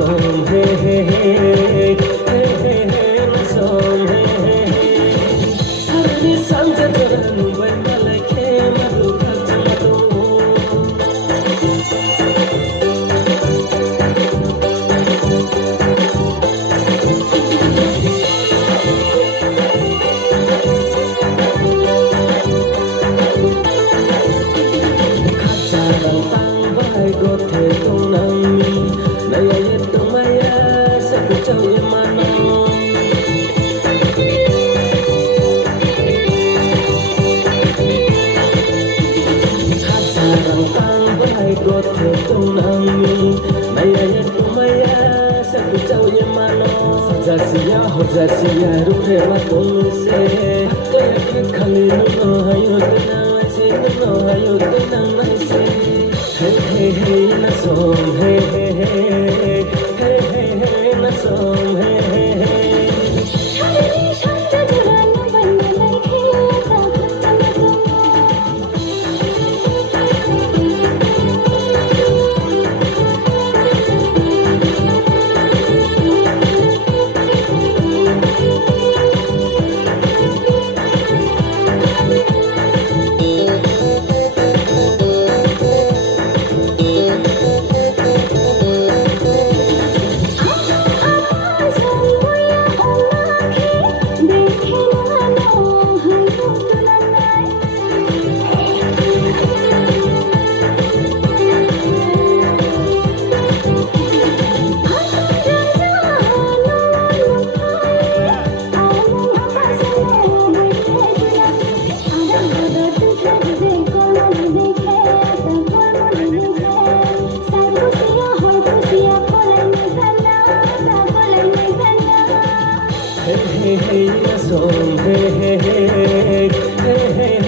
song, hey hey hey, hey hey hey, na song, hey hey hey. Sarui Sanja Jora nubai malai ke madu khajmadu. Khajarang tangbai gothe tongnami, naya yetong maya sakuchau yemano. Khajarang tangbai gothe tongnami, naya yetong maya sakuchau yemano. Sajasiya hojasiya ruphe mapungse, kaya ke khali nuno hayo tenang se, nuno hayo tenang se. Hey hey hey, na song, hey hey hey, hey hey hey, na song, hey hey hey. Sarui Sanja Jora nubai malai ke madu khajmadu. Hey hey hey, na song, hey hey hey, hey hey